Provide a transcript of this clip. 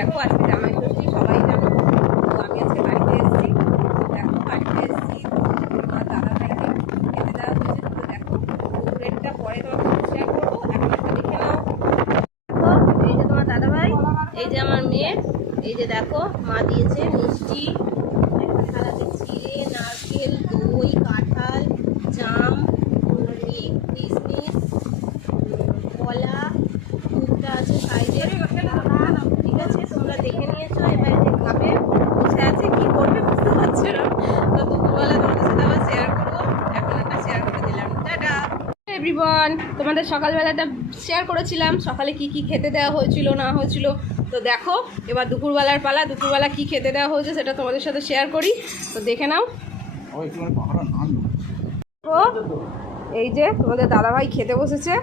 দেখো আজকে জামাই ষষ্ঠী সবাই জানো। তো আমি আজকে বাড়িতে এসেছি, দেখো বাড়িতে এসেছি আমার দাদা ভাইকে খেতে দেওয়া হয়েছে। তো দেখো দুপুরেরটা পরে তোমাকে শেয়ার করবো, এখন একটা দেখে নাও। দেখো এই যে তোমার দাদা ভাই, এই যে আমার মেয়ে, এই যে দেখো মা দিয়েছে মিষ্টি, একটা থালাতে চিড়ে, নারকেল, দই, কাঁঠাল, জাম, মুড়ি, কিশমিশ, কলা, দুধটা আছে সাইডে। ঠিক আছে, তোমরা দেখে নিয়েছো। এবারে যে খাবে বসে আছে, কি করবে বুঝতে পারছো না। তো দুপুরবেলা তোমাদের সাথে আবার শেয়ার করবো, এখন একটা শেয়ার করে দিলাম। টাটা এভরিওয়ান, তোমাদের সকালবেলাটা শেয়ার করেছিলাম সকালে কি কি খেতে দেওয়া হয়েছিল না হয়েছিল। তো দেখো এবার দুপুরবেলার পালা, দুপুরবেলা কি খেতে দেওয়া হয়েছে সেটা তোমাদের সাথে শেয়ার করি। তো দেখে নাও। তো এই যে তোমাদের দাদাভাই খেতে বসেছে।